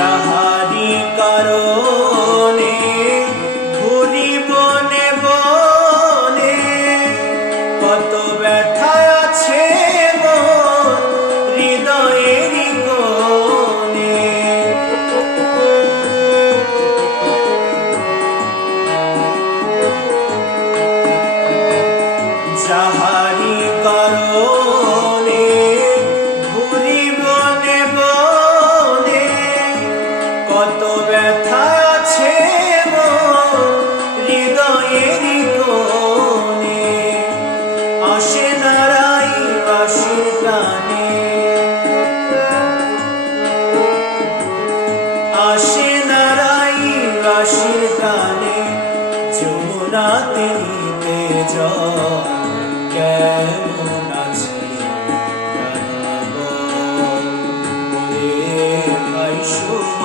যাহারি কারণে ঘুরি বনে বনে, কত ব্যথা আছে মোর হৃদয়েরই কোণে। যাহারি কারণে ঘুরি বনে বনে, কত ব্যথা আছে মোর হৃদয়েরই কোণে। আসে নারাই বাঁশির টানে, আসে নারাই বাঁশির টানে, যমুনাতে নিতে জল কেমন আছে জানাবো, ওরে ভাই শুভ